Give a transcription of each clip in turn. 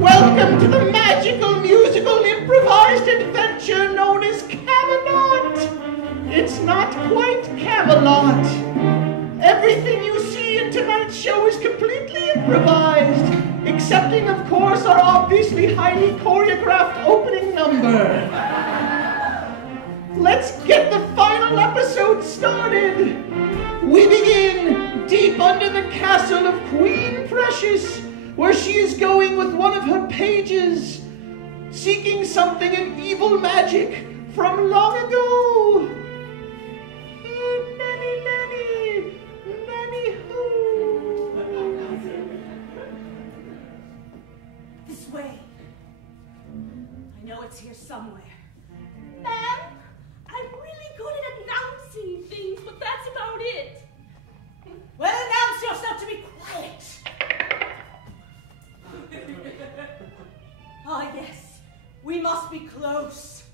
Welcome to the magical, musical, improvised adventure known as Camelot. It's not quite Camelot. Everything you see in tonight's show is completely improvised, excepting, of course, our obviously highly choreographed opening number. Let's get the final episode started. We begin deep under the castle of Queen Precious, where she is going with one of her pages, seeking something in evil magic from long ago. This way. I know it's here somewhere. Ma'am, I'm really good at announcing things, but that's about it. Well, announce yourself to be quiet. Ah, yes, we must be close.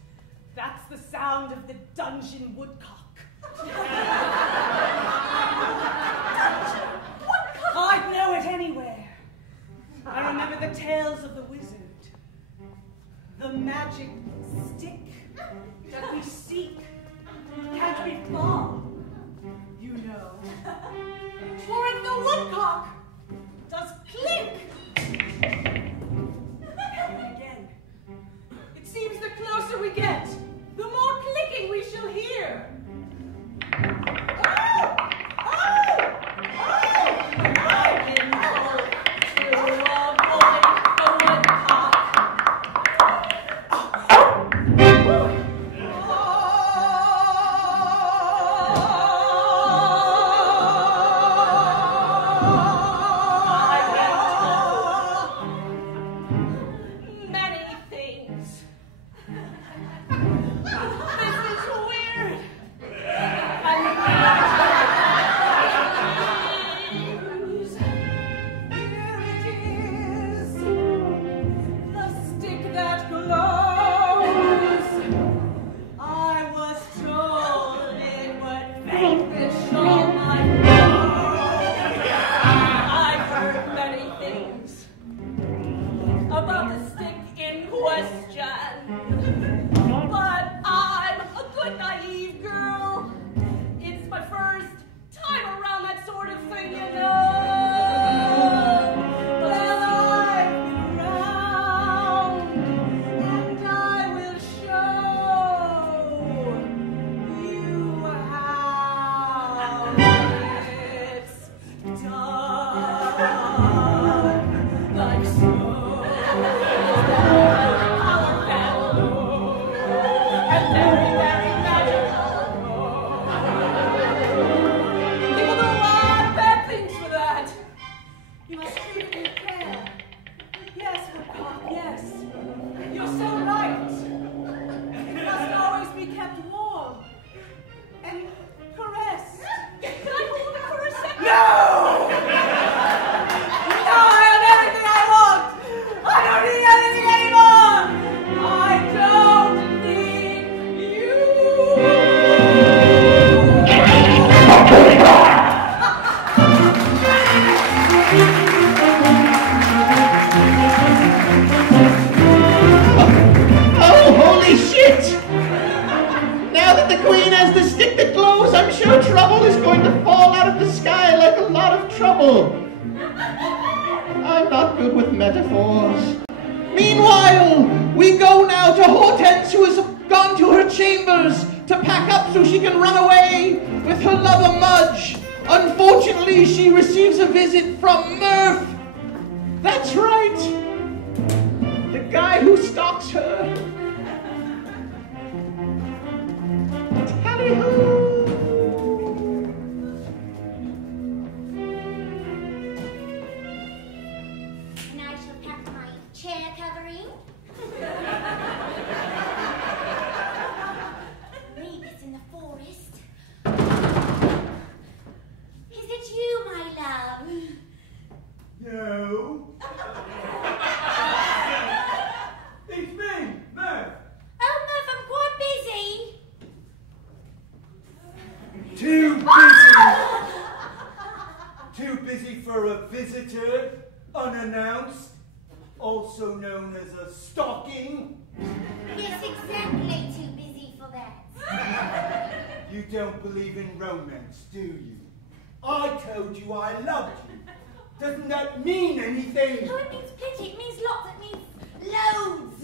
That's the sound of the dungeon trouble. I'm not good with metaphors. Meanwhile, we go now to Hortense, who has gone to her chambers to pack up so she can run away with her lover Mudge. Unfortunately, she receives a visit from Murph. That's right. The guy who stalks her. Tally-ho! And I shall pack my chair covering. Leave this in the forest. Is it you, my love? No. It's me, Murph. Oh, Murph, I'm quite busy. Too busy. Too busy for a visitor, unannounced, also known as a stalking. Yes, exactly, too busy for that. You don't believe in romance, do you? I told you I loved you. Doesn't that mean anything? Oh, it means plenty, it means lots, it means loads.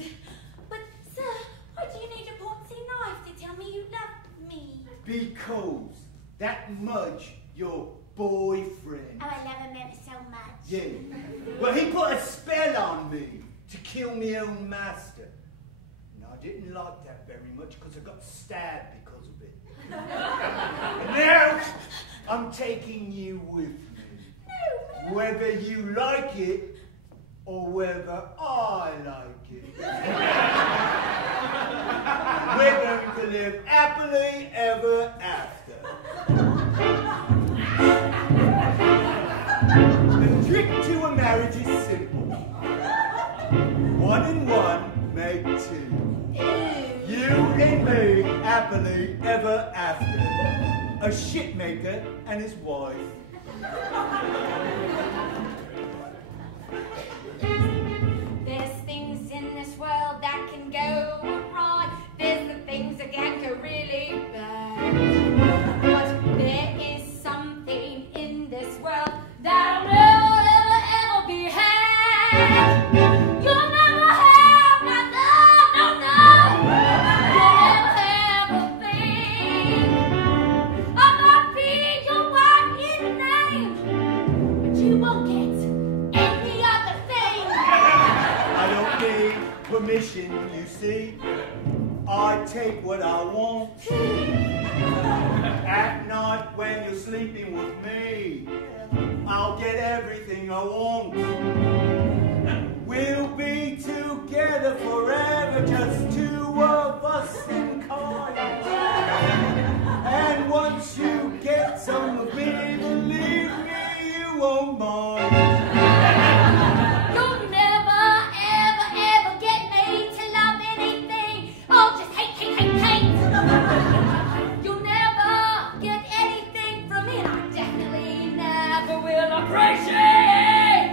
But, sir, why do you need a pointy knife to tell me you love me? Because that Mudge, your boyfriend. Oh, I love him ever so much. Yeah. Well, he put a spell on me to kill my own master. And I didn't like that very much because I got stabbed because of it. But now, I'm taking you with me. No, Whether you like it or whether I like it. We're going to live happily ever after. The trick to a marriage is simple. 1 and 1 make 2. You and me happily ever after. A shitmaker and his wife. There's things in this world that can go awry. There's the things that can go really bad. But there is something in this world that'll never ever be had. You'll never have my love, no, no. You'll never have a thing. I might be your wife in name, but you won't get any other thing. I don't need permission, you see. I take what I want. At night when you're sleeping with me, I'll get everything I want. We'll be together forever, just 2 of us in kind. And once you get some of me, believe me, you won't mind. You'll never, ever, ever get me to love anything. I'll just hate, hate, hate, hate. You'll never get anything from me, and I definitely never will appreciate.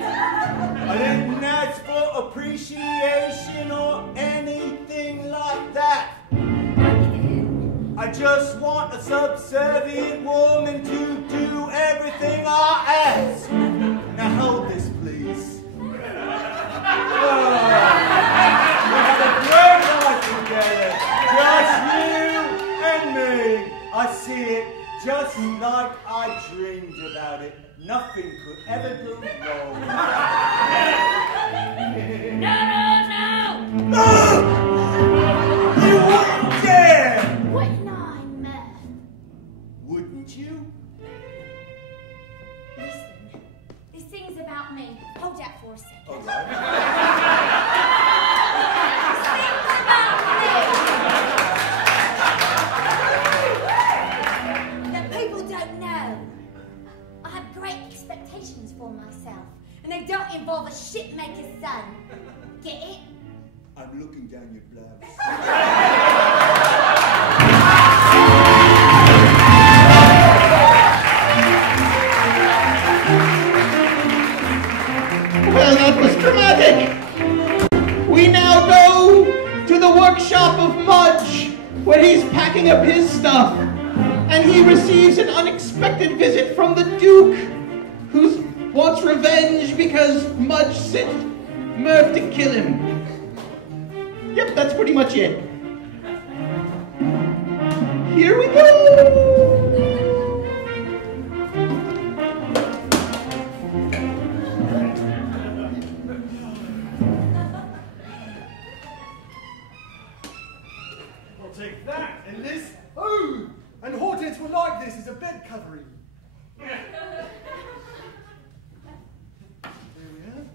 I didn't ask for appreciation or anything like that. I just want a subservient woman to do everything I ask. Now hold this, please. Oh, we had a great life together. Just you and me. I see it just like I dreamed about it. Nothing could ever go wrong. No, no, no. You wouldn't dare! Wouldn't I, Murph? Wouldn't you? Listen, this thing's about me. Hold that for a second. All right. This thing's about me. That people don't know. I have great expectations for myself, and they don't involve a shitmaker's son. Get it? I'm looking down your blouse. Well, that was dramatic. We now go to the workshop of Mudge, where he's packing up his stuff, and he receives an unexpected visit from the Duke, who's wants revenge because Mudge sent Murph to kill him. Yep, that's pretty much it. Here we go! I'll take that and this. Oh! And Hortense will like this as a bed covering. There we are.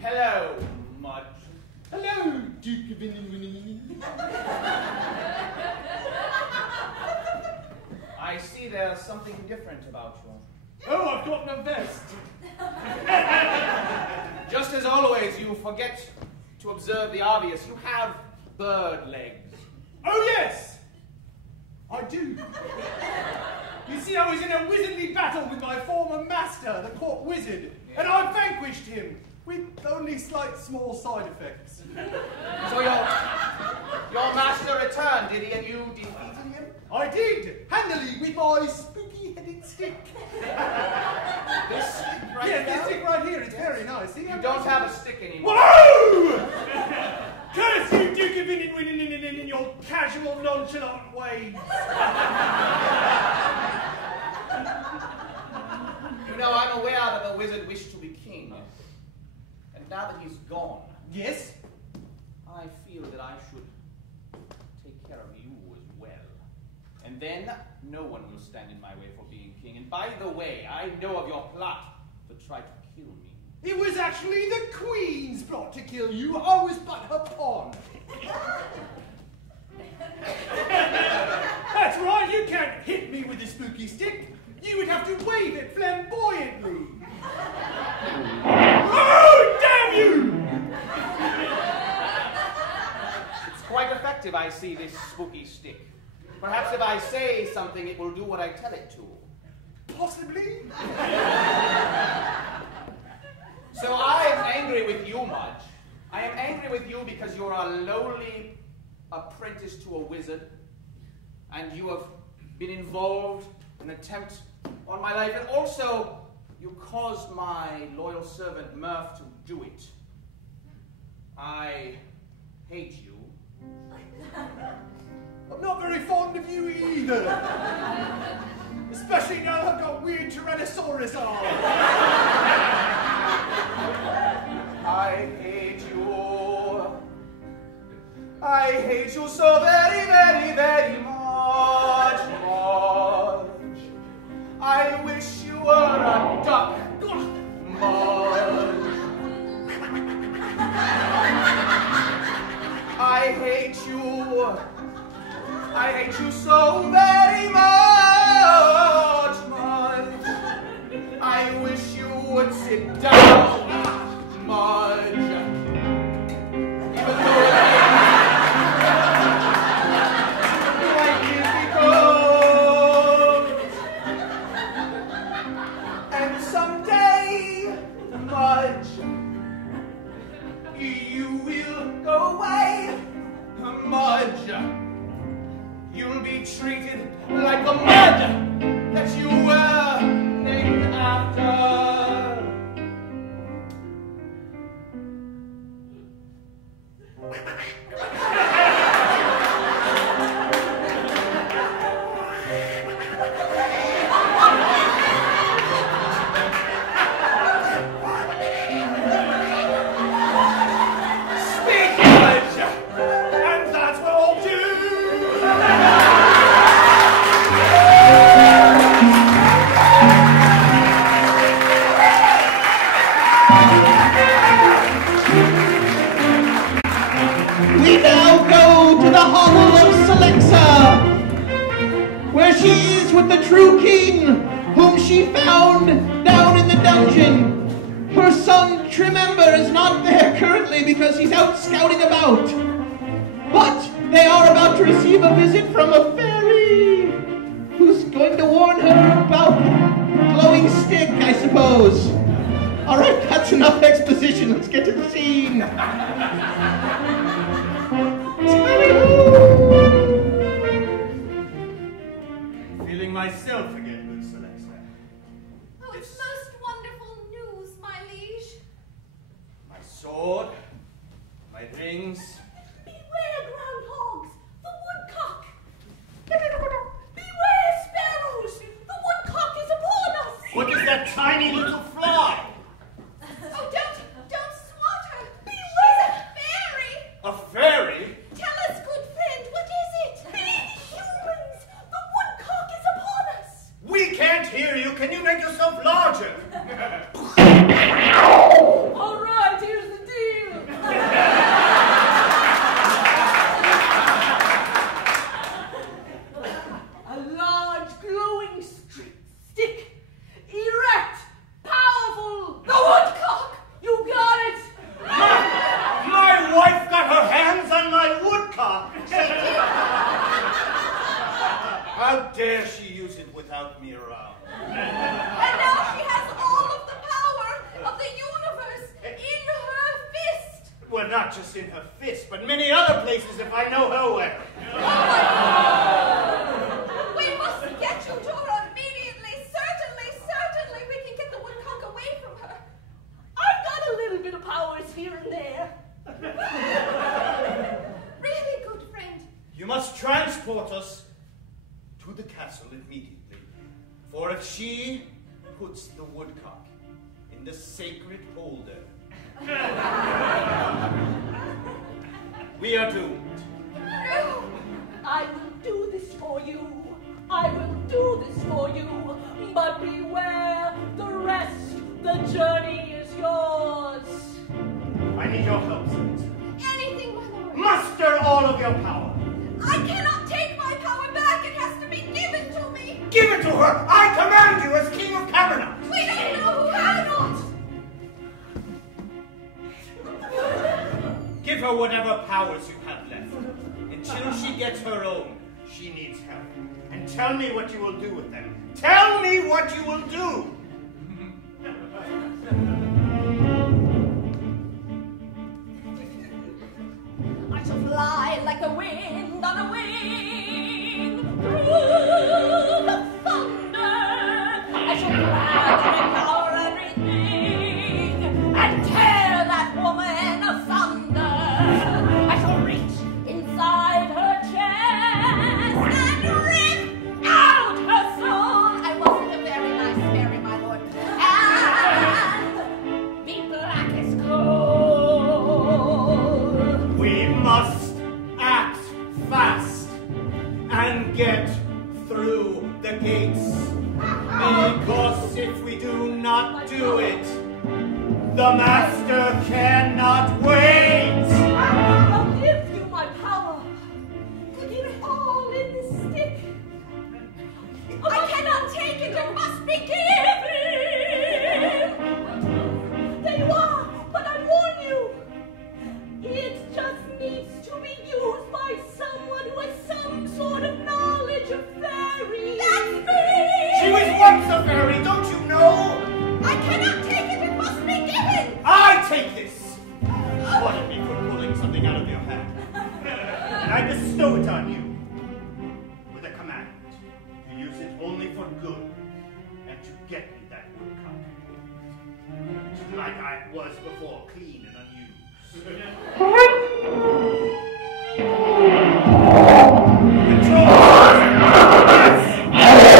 Hello, Mudge. Hello, Duke of Winning. I see there's something different about you. Oh, I've got no vest. Just as always, you forget to observe the obvious. You have bird legs. Oh, yes! I do. You see, I was in a wizardly battle with my former master, the court wizard, and I vanquished him with only slight small side effects. So your master returned, did he, and you defeated him? I did, handily with my spooky-headed stick. This stick right Yes, here? this stick right here, it's very nice. See, You don't have a stick anymore. Whoa! Curse you, Duke of Winning in your casual, nonchalant ways. You know, I'm aware that the wizard wished to be king. And now that he's gone, Yes? I feel that I should take care of you as well. And then no one will stand in my way for being king. And by the way, I know of your plot to try to kill me. It was actually the Queen's plot to kill you. I was but her pawn. That's right, you can't hit me with a spooky stick. You would have to wave it flamboyantly. Oh, damn you! It's quite effective, I see, this spooky stick. Perhaps if I say something, it will do what I tell it to. Possibly. So I am angry with you, Mudge. I am angry with you because you're a lowly apprentice to a wizard, and you have been involved in an attempt on my life, and also you caused my loyal servant Murph to do it. I hate you. I'm not very fond of you either. Especially now I've got weird Tyrannosaurus arms. I hate you. I hate you so very, very, very much, Mudge. I wish you were a duck, Mudge. I hate you. I hate you so very much, Mudge. I wish you would sit down, Mudge. Even though like it and someday, Mudge, you will go away, Mudge. You'll be treated like the mud that you were named after. Speak, Mudge, and that's what I'll do. We now go to the hovel of Selexa, where she is with the true king, whom she found down in the dungeon. Her son Trimember is not there currently because he's out scouting about. But they are about to receive a visit from a fairy, who's going to warn her about glowing stick, I suppose. All right, that's enough exposition. Let's get to the scene. tiny little fly. Oh, don't swat her. She's a fairy. A fairy? Tell us, good friend, what is it? Humans, the woodcock is upon us. We can't hear you. Can you make yourself larger? All right, here's the deal. A large glowing stick, erect, powerful. The woodcock! You got it! My wife got her hands on my woodcock. How dare she use it without me around? And now she has all of the power of the universe in her fist. Well, not just in her fist, but many other places if I know her well. We must get you to her immediately. Certainly we can get the woodcock away from her. I've got a little bit of powers here and there. Really, good friend. You must transport us to the castle immediately. For if she puts the woodcock in the sacred holder, we are doomed. No, I will do this for you. I will do this for you. But beware, the rest, the journey is yours. I need your help, Saint. Anything, my lord. Muster all of your power. I cannot take my power back. It has to be given to me. Give it to her. I command you as King of Camenot. We don't know who Camelot. Give her whatever powers you have left. Until she gets her own, she needs help. And tell me what you will do with them. Tell me what you will do. I shall fly like the wind on a wing through the thunder. I shall grab and devour everything and tear that woman asunder. I shall reach inside her chest and rip out her soul. I wasn't a very nice fairy, my lord. And be black as coal. We must act fast and get through the gates. Because if we do not do it, the master cannot wait. I'll give you my power. Give it all in this stick. I cannot take it. It must be given. There you are. But I warn you. It just needs to be used by someone who has some sort of knowledge of fairies. That's me. She was once a fairy, don't you know? I cannot take it. It must be given. I take this. Pardon me for pulling something out of your hand. And I bestow it on you with a command to use it only for good and to get me that woodcock. Like I was before, clean and unused. Control! Yes!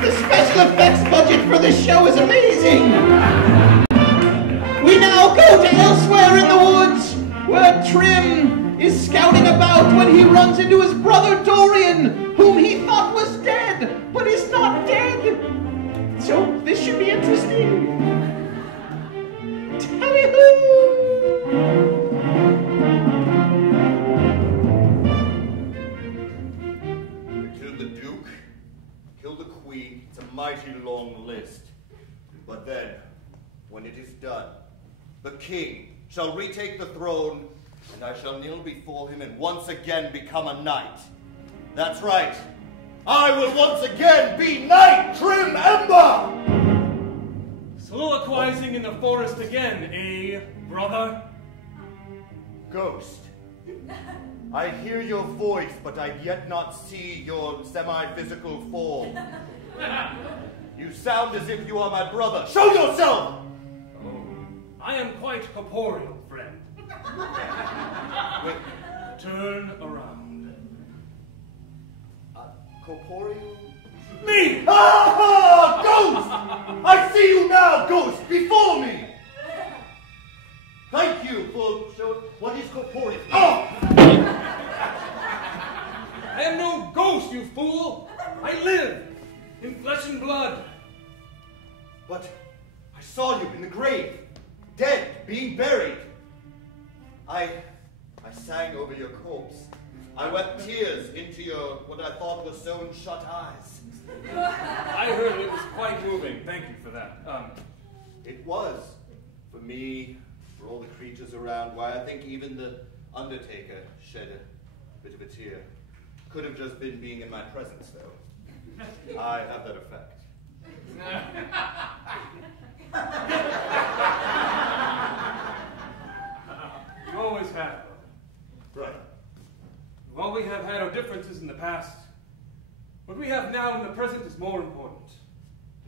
The special effects budget for this show is amazing! We now go to elsewhere in the woods, where Trim is scouting about when he runs into his brother Dorian, whom he thought was dead, but is not dead. So this should be interesting. Tally-hoo! Kill the Duke, kill the Queen. It's a mighty long list. But then, when it is done, the King shall retake the throne, and I shall kneel before him and once again become a knight. That's right. I will once again be Knight Trim Ember! Soliloquizing in the forest again, eh, brother? Ghost, I hear your voice, but I yet not see your semi-physical form. You sound as if you are my brother. Show yourself! I am quite corporeal, friend. Wait, turn around. Corporeal? Me! Ah! Ghost! I see you now, Ghost, before me! Thank you for showing what is corporeal. Oh! I am no ghost, you fool! I live in flesh and blood. But I saw you in the grave, dead, being buried. I sang over your corpse. I wept tears into your, what I thought were sewn shut eyes. I heard it was quite moving. Thank you for that. It was. For me, for all the creatures around, why I think even the Undertaker shed a bit of a tear. Could have just been being in my presence, though. I have that effect. You always have. Brother. While we have had our differences in the past, what we have now in the present is more important.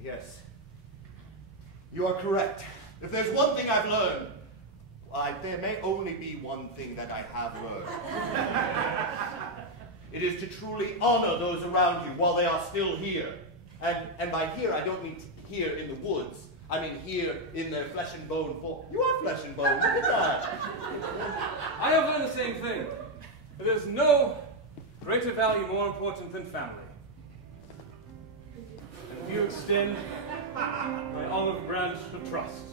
Yes. You are correct. If there's one thing I've learned, there may only be one thing that I have learned. It is to truly honor those around you while they are still here. And by here, I don't mean here in the woods. I mean here in their flesh and bone form. You are flesh and bone, look at that. I have learned the same thing. There's no greater value more important than family. And if you extend my olive branch of trust,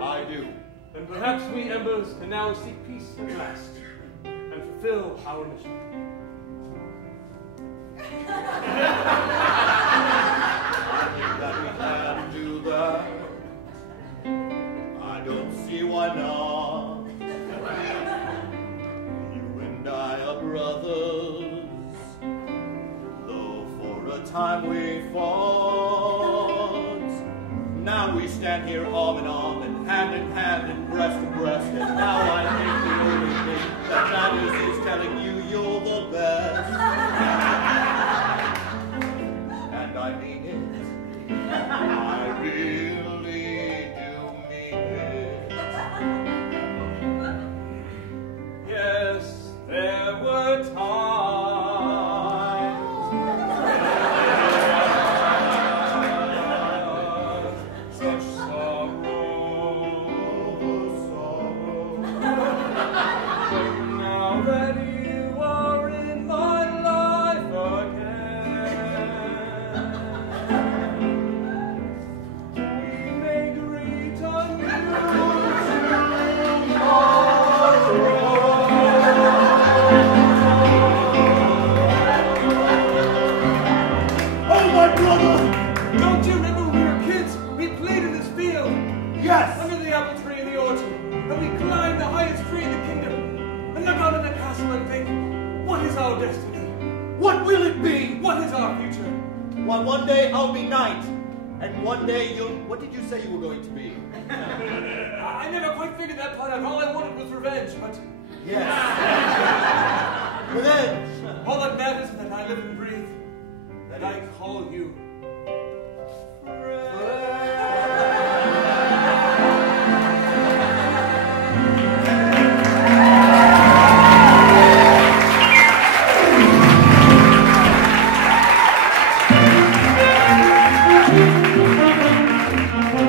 I do. then perhaps we embers can now seek peace at last and fulfill our mission. I think that we can do that. I don't see why not. You and I are brothers, though for a time we fought. Now we stand here arm in arm and hand and breast to breast, and now I think the only thing that matters is telling you you're the best. And I mean it. I really do mean it. Yes, there were times. Such sorrow. But now that you are in my life again, we may greet anew Oh, my brother! Don't you remember when we were kids? We played in this field. Yes! Under the apple tree in the orchard. And we climbed the highest tree in the kingdom. And look out in the castle and think, what is our destiny? What will it be? What is our future? Well, one day I'll be knight, and one day you'll... What did you say you were going to be? I never quite figured that part out. All I wanted was revenge, but Yes. Revenge. all that matters is that I live and breathe. That I call you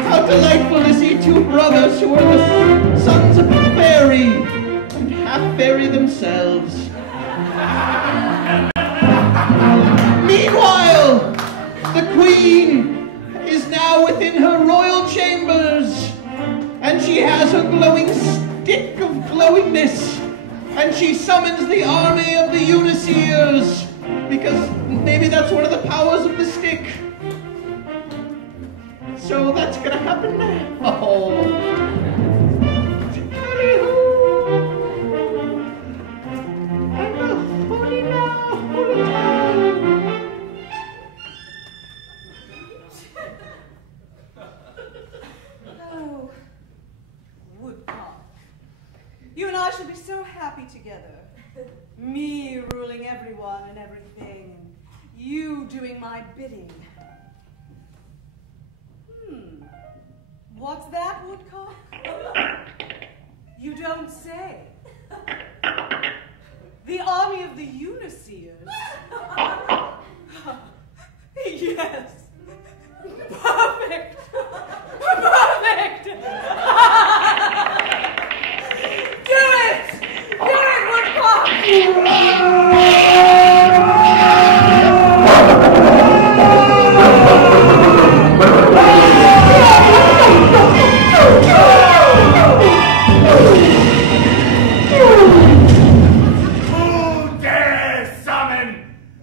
How delightful to see two brothers who are the sons of a fairy and half fairy themselves. Meanwhile, the queen is now within her royal chambers, and she has her glowing stick of glowingness, and she summons the army of the Uniseers, because maybe that's one of the powers of the stick. So that's gonna happen now. Oh. I'm a holy now, holy time. Oh, Woodcock. You and I shall be so happy together. Me ruling everyone and everything, and you doing my bidding. What's that, Woodcock? You don't say. The army of the Uniseers. Yes. Perfect. Perfect. Do it. Do it, Woodcock. Who dares summon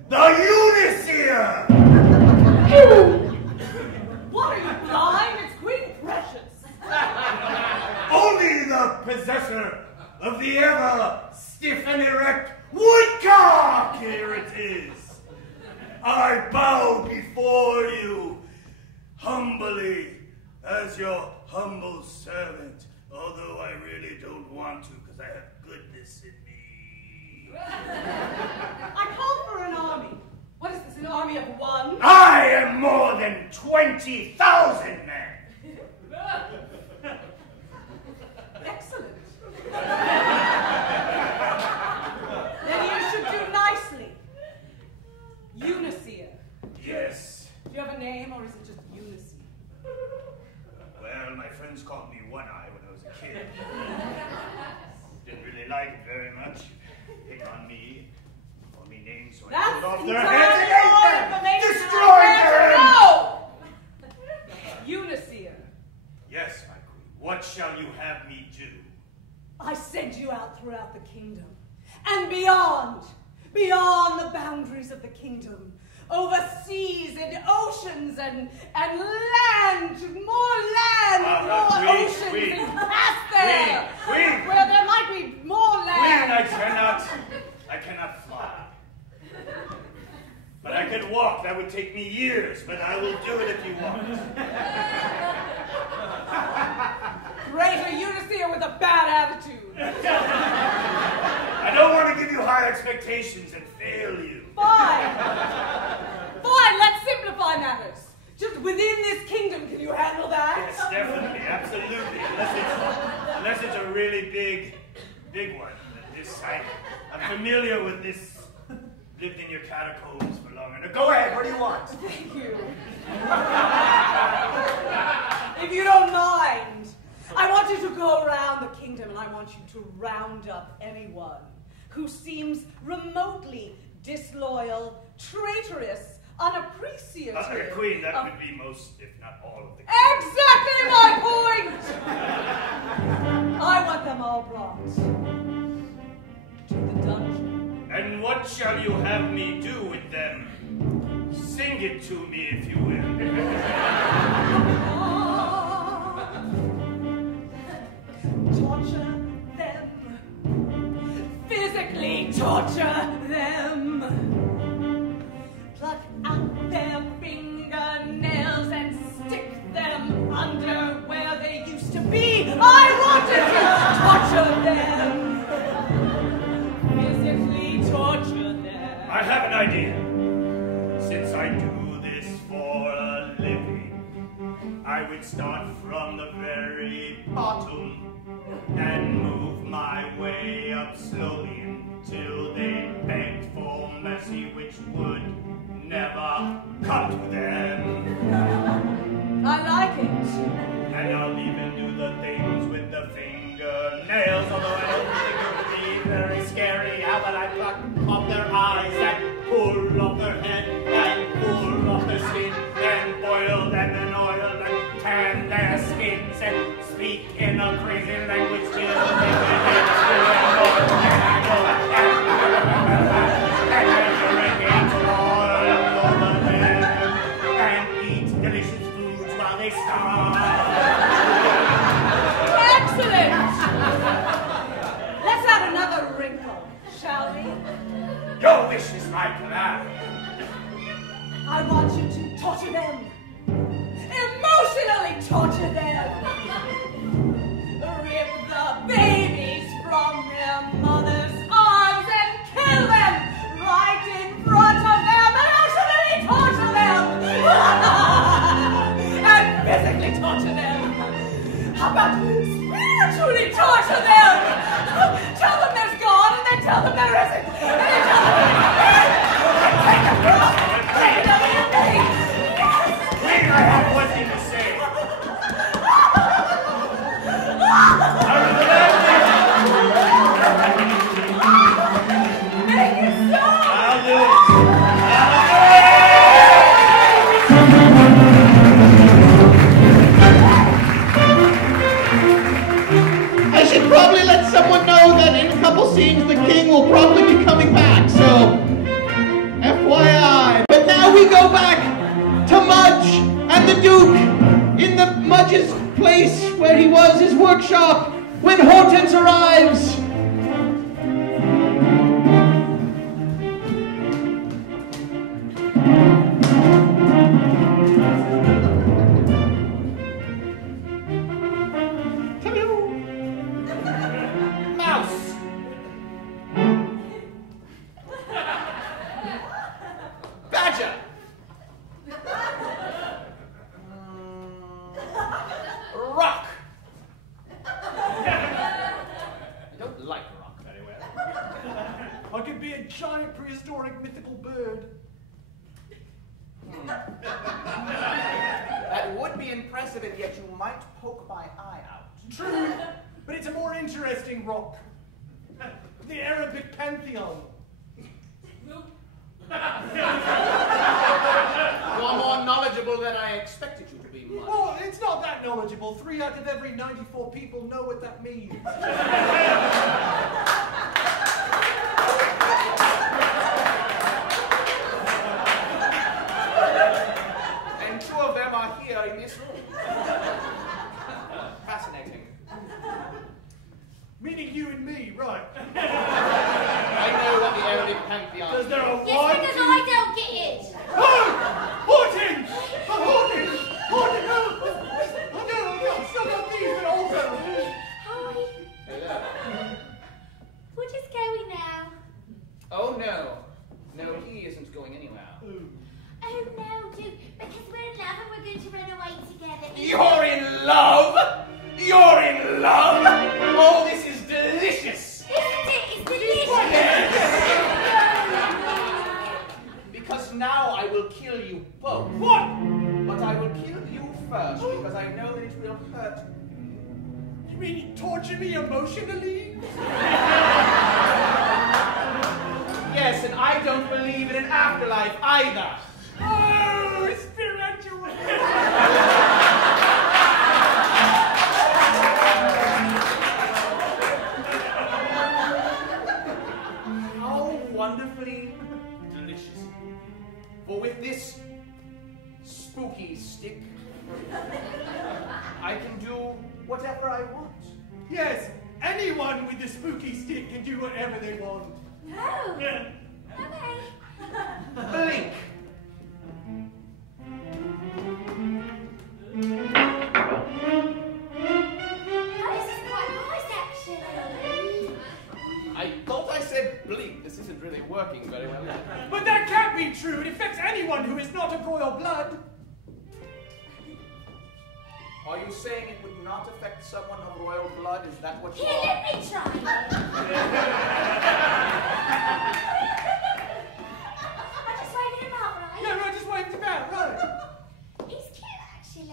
the Uniseer? What are you, blind? It's Queen Precious. Only the possessor of the ever stiff and erect Woodcock! Here it is. I bow before you, humbly, as your humble servant, although I really don't want to, because I have goodness in me. I called for an army. What is this, an army of one? I am more than 20,000 men. Excellent. Then you should do nicely. Uniseer. Yes. Do you have a name, or is it just Uniseer? Well, my friends called me One Eye when I was a kid. Didn't really like it very much. Pick on me, call me names, so I That's pulled off their entirely heads more and information destroyed them! them! No! Uniseer. Yes, my queen. What shall you have me do? I send you out throughout the kingdom, and beyond the boundaries of the kingdom, over seas and oceans and land, more oceans, Queen, and past there, Queen. where there might be more land. Queen, I cannot fly. But I could walk. That would take me years, but I will do it if you want. Greater Uniseer with a bad attitude. I don't want to give you high expectations and fail you. Fine. Fine, let's simplify matters. Just within this kingdom, can you handle that? Yes, definitely, absolutely. Unless it's a really big one. I'm familiar with this. Lived in your catacombs for long enough. Go ahead, what do you want? Thank you. If you don't mind, I want you to go around the kingdom and I want you to round up anyone who seems remotely disloyal, traitorous, unappreciative. Queen, that would be most, if not all of the Exactly my point! I want them all brought to the dungeon. And what shall you have me do with them? Sing it to me, if you will. Torture them. Physically torture them. Pluck out their fingernails and stick them under where they used to be. I wanted to torture them. Torture them. I have an idea. Since I do this for a living, I would start from the very bottom and move my way up slowly until they begged for mercy, which would never come to them. I like it. And I'll even do the things with the fingernails, although I don't think it would be very scary. How about I pluck off their eyes and pull off their head and pull off their skin and boil them in oil and tan their skins and speak in a crazy language till they can get to and over them and eat delicious foods while they starve. Excellent! Let's add another wrinkle, shall we? Your wish is my command. I want you to torture them. Emotionally torture them. Rip the babies from their mother's arms and kill them right in front of them. Emotionally torture them. And physically torture them. How about spiritually torture them? the Duke in the Mudge's place where he was, his workshop, when Hortense arrives. Mouse! Badger! Rock! I don't like rock very well. I could be a giant prehistoric mythical bird. That would be impressive, and yet you might poke my eye out. True, but it's a more interesting rock. The Arabic pantheon. You're more knowledgeable than I expected you to be, Mike. Oh, it's not that knowledgeable. 3 out of every 94 people know what that means. And 2 of them are here in this room. Fascinating. Meaning you and me, right? I know what the Arabic pantheon Because is. there are Yes, one, because two- I don't get it. Oh! Horton! Horton! Horton! No, I've still got these, but also... Hi. Hello. We're just going now. Oh, no. No, he isn't going anywhere. Oh no, Duke, because we're in love and we're going to run away together. You're in love? You're in love? Oh, this is delicious. Isn't it? It's delicious. Because now I will kill you both. What? But I will kill you first because I know that it will hurt. You mean you torture me emotionally? Yes, and I don't believe in an afterlife either. Oh, spiritual! How wonderfully delicious. For with this spooky stick, I can do whatever I want. Yes, anyone with a spooky stick can do whatever they want. Oh, Yeah. okay. Blink. Oh, this is quite nice, actually. I thought I said blink. This isn't really working very well. But that can't be true. It affects anyone who is not of royal blood. Are you saying it would not affect someone of royal blood? Is that what you Here, are? let me try it. I just waving him out, right? Yeah, right, just waved him out, right. He's cute, actually.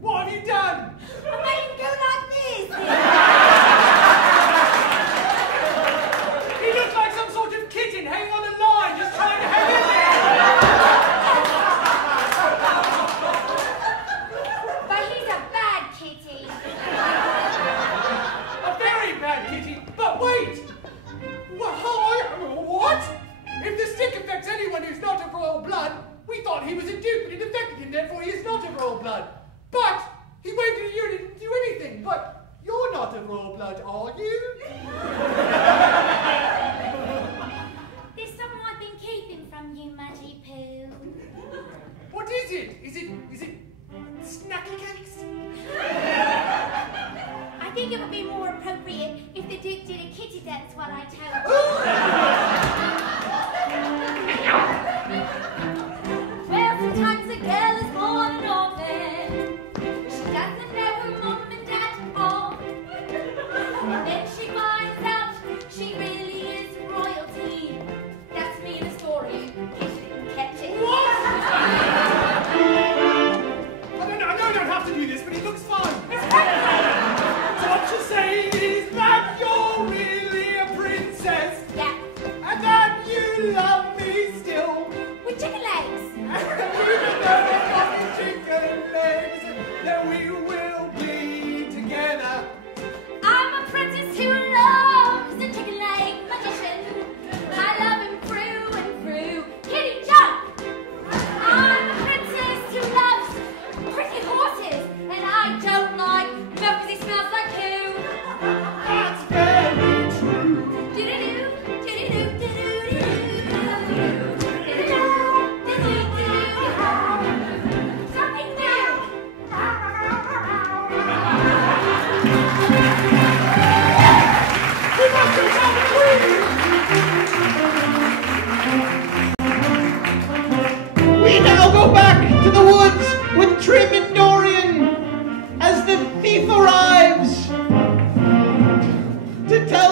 What have you done? I made him go like this. He looks like some sort of kitten hanging on a line, just trying to hang in there. But he's a bad kitty. A very bad kitty. But wait! What? If the stick affects anyone who's not of royal blood, we thought he was a duke, but it affected him, therefore he is not of royal blood. But he waved at you and didn't do anything. But you're not of royal blood, are you? There's someone I've been keeping from you, Mudgy Poo. What is it? Is it snacky cakes? I think it would be more appropriate if the Duke did a kitty dance while I told you. Well, sometimes a girl is born an orphan. She doesn't know her mom and dad at all. And then she finds out she really is royalty. That's me in a story, in case you didn't catch it. I don't have to do this, but he looks fine. So what you're saying is that you're really a princess.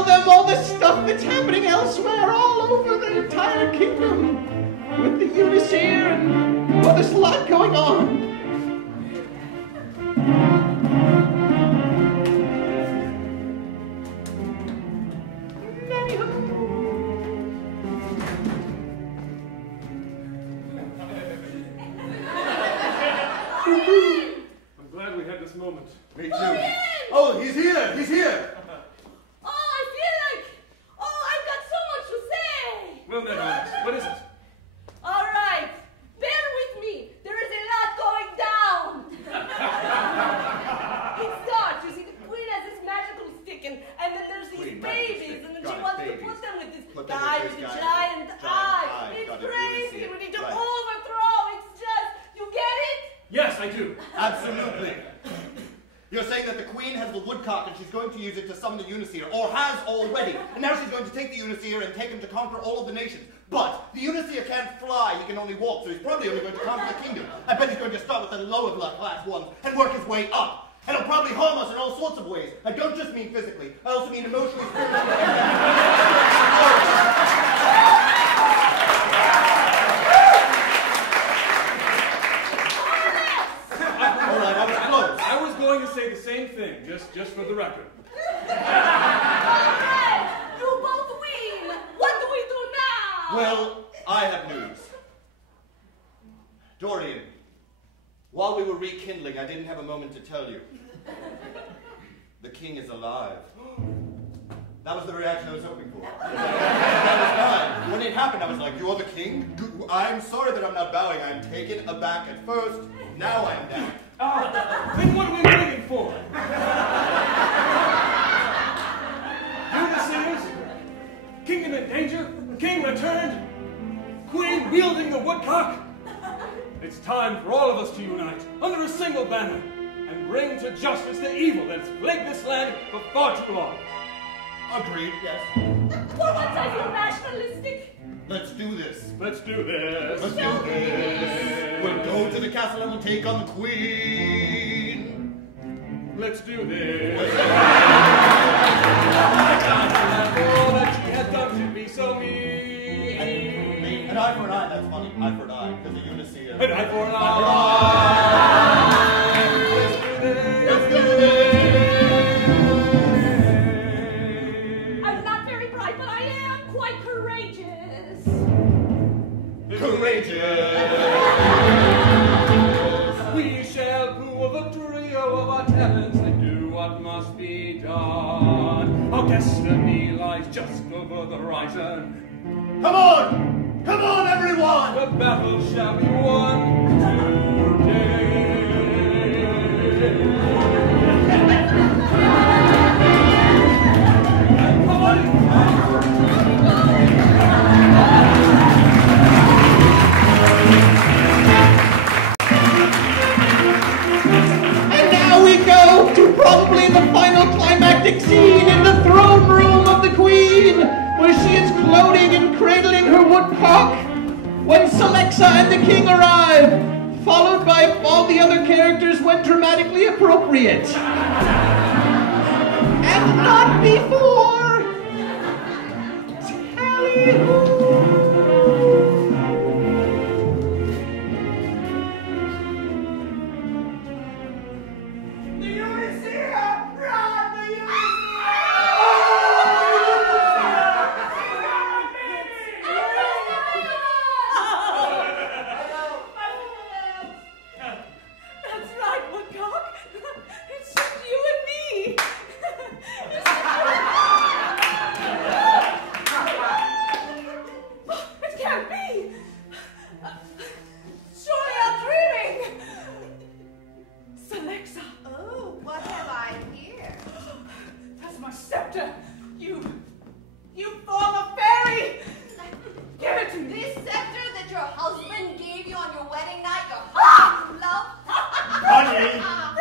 tell them all the stuff that's happening elsewhere, all over the entire kingdom, with the Unisir and, well, there's a lot going on. I'm glad we had this moment. Me too. Oh, he's here! He's here! I've got so much to say. Well, then, what is it? All right, bear with me. There is a lot going down. It starts, you see, the queen has this magical stick, and then there's these babies, and then she wants to put them with this guy with the giant eye. It's crazy. We need to overthrow. It's just, you get it? Yes, I do. Absolutely. You're saying that the queen has the woodcock and she's going to use it to summon the Unisir, or has already, and now she's going to take the Unisir and take him to conquer all of the nations. But the Unisir can't fly, he can only walk, so he's probably only going to conquer the kingdom. I bet he's going to start with the lower class ones and work his way up. And he'll probably harm us in all sorts of ways. I don't just mean physically, I also mean emotionally, spiritually, I was going to say the same thing, just for the record. All right, you both win. What do we do now? Well, I have news. Dorian, while we were rekindling, I didn't have a moment to tell you. The king is alive. That was the reaction I was hoping for. That was fine. When it happened, I was like, "You're the king? I'm sorry that I'm not bowing. I'm taken aback at first. Now I'm down." Then what are we waiting for? Unisir's kingdom in danger, king returned, queen wielding the woodcock. It's time for all of us to unite under a single banner and bring to justice the evil that's plagued this land for far too long. Agreed, yes. For once I feel nationalistic. Let's do this. Let's do this. Let's do this. We'll go to the castle and we'll take on the queen. Let's do this. All that she has done to be so mean. An eye for an eye, that's funny. Eye for an eye, because the Unisir. An eye for an eye. Let's do this. I'm not very bright, but I am quite courageous. Courageous. We shall prove the trio of our talents and do what must be done. Our destiny lies just over the horizon. Come on! Come on, everyone! The battle shall be won today. Come on! And now we go to probably the final climactic scene in the throne room of the queen, where she is gloating and cradling her woodcock, when Celexa and the king arrive, followed by all the other characters when dramatically appropriate. And not before.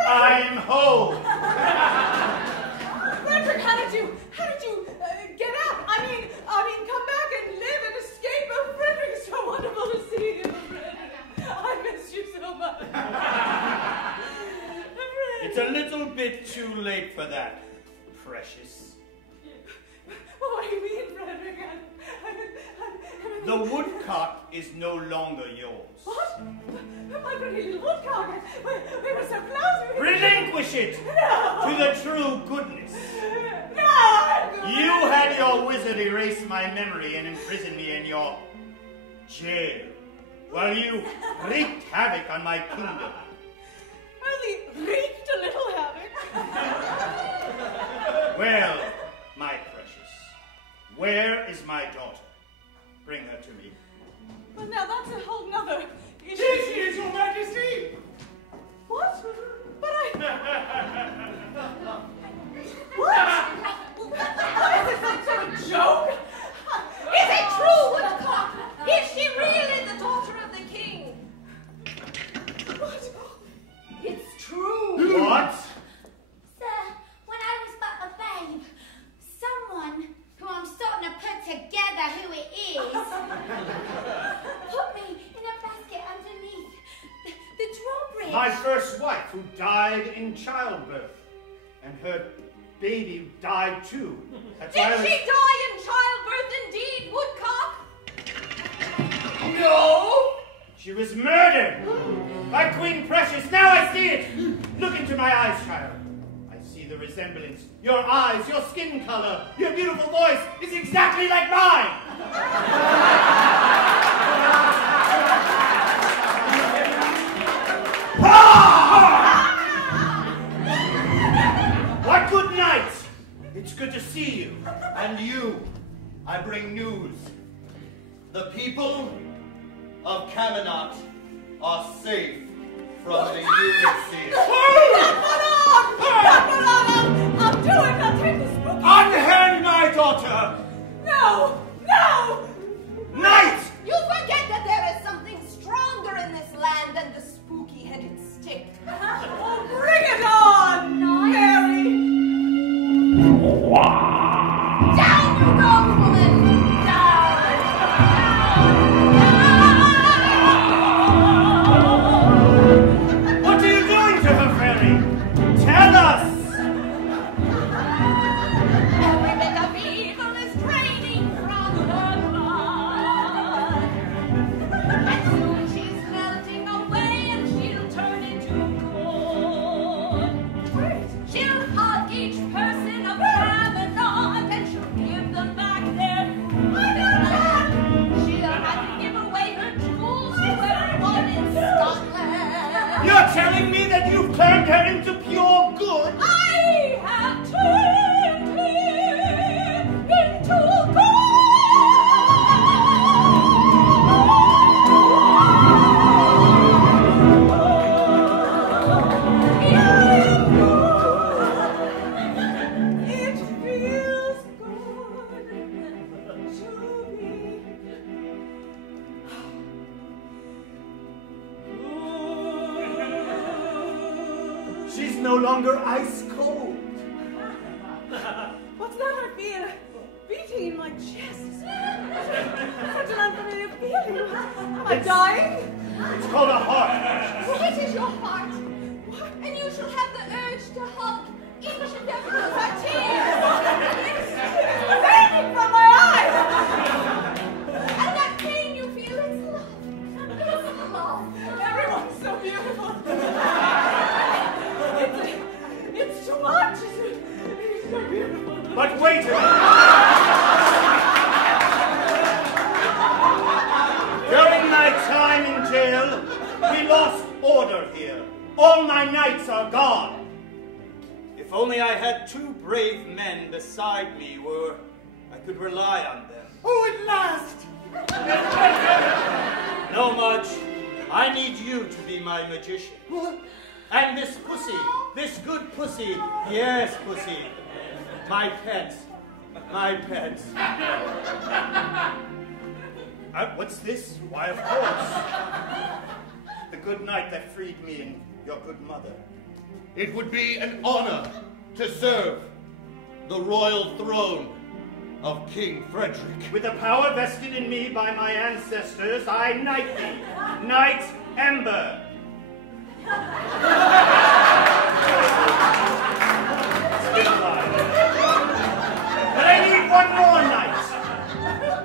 Tally-ho! woodcock is no longer yours. What? My pretty little woodcock. We were so close. Relinquish it No. to the true goodness. No. You had your wizard erase my memory and imprison me in your jail, while you wreaked havoc on my kingdom. Only wreaked a little havoc. Well, my precious, where is my daughter? Bring her to me. Well, now that's a whole nother issue. Here she is, Your Majesty! What? But I... What? What is this, some sort of joke? Is it true, Woodcock? Is she really the daughter of the king? What? It's true. What? Sir, when I was but a babe, someone who I'm starting to put together who it is put me in a basket underneath the drawbridge. My first wife, who died in childbirth, and her baby died too. That's why I Did was- she die in childbirth indeed, Woodcock? No! She was murdered by Queen Precious. Now I see it. Look into my eyes, child. I see the resemblance. Your eyes, your skin color, your beautiful voice is exactly like mine. What good night! It's good to see you. And you, I bring news. The people of Camenot are safe from the Ulysses. I'll do it. I'll take the spooky. Unhand my daughter! No! No! Night! You forget that there is something stronger in this land than the spooky-headed stick. Oh, bring it on, Mary! Down you go, woman! Down! What are you doing to her, fairy? Tell us! Every bit of evil is draining from her blood. And soon she's melting away and she'll turn into gold. She'll hug each person of Camenot and she'll give them back their freedom. She'll have to give away her jewels to everyone in Scotland. You're telling me that you've turned her into pure good? I have turned him into gold. It feels good to be. She's no longer ice cold. What's that I feel? Beating in my chest. Such an unfamiliar feeling. Am I dying? It's called a heart. It is your heart, and you shall have the urge to hug each and every one of her tears. It's raining from my eyes. And that pain you feel is love. It's love. Everyone's so beautiful. It's too much. It's so beautiful. But wait a minute. During my time in jail, we lost order here. All my knights are gone. If only I had two brave men beside me where I could rely on them. Oh, at last! No, Mudge. I need you to be my magician. What? And this pussy, this good pussy, yes, pussy, my pet, my pet. What's this? Why, of course. The good knight that freed me and your good mother. It would be an honor to serve the royal throne of King Frederick. With the power vested in me by my ancestors, I knight thee, Knight Ember. But I need one more knight.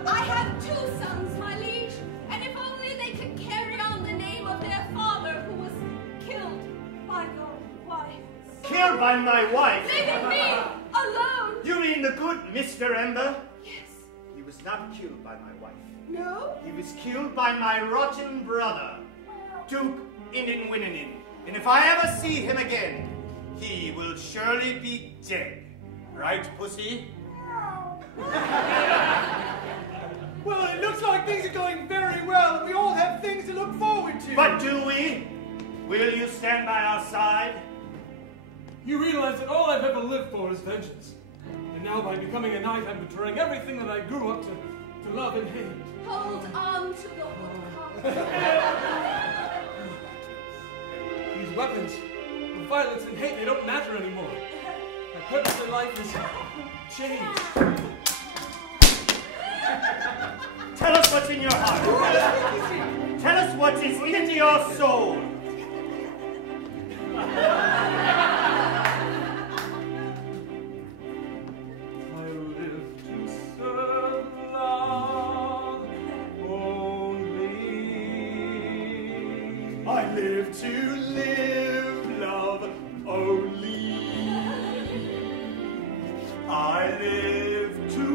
I have two sons, my liege. killed by my wife. Leave me alone. You mean the good Mr. Ember? Yes. He was not killed by my wife. No? He was killed by my rotten brother, Duke Ininwininin. And if I ever see him again, he will surely be dead. Right, pussy? Well, it looks like things are going very well, and we all have things to look forward to. But do we? Will you stand by our side? You realize that all I've ever lived for is vengeance. And now by becoming a knight, I'm betraying everything that I grew up to love and hate. Hold on to the woodcock. These weapons of violence and hate, they don't matter anymore. My purpose in life is changed. Tell us what's in your heart. Tell us what is in your soul. I live to serve love only. I live to live love only. I live to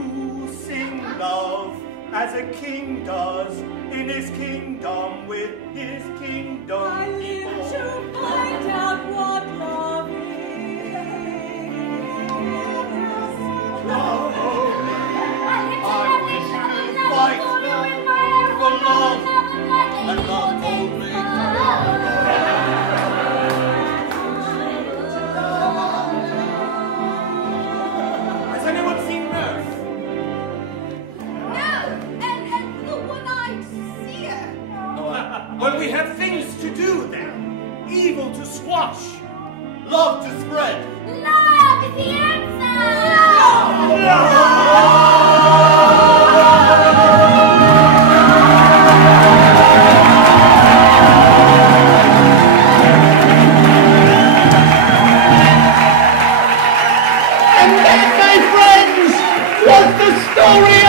sing love as a king does in his kingdom with his kingdom I live people. to find out what love is. Love only. I wish to fight for love and love only. Has anyone seen Nurse? No, and the one-eyed seer. Well, we have things to do then. Evil to squash. Love to spread. Love is the answer! And that, my friends, was the story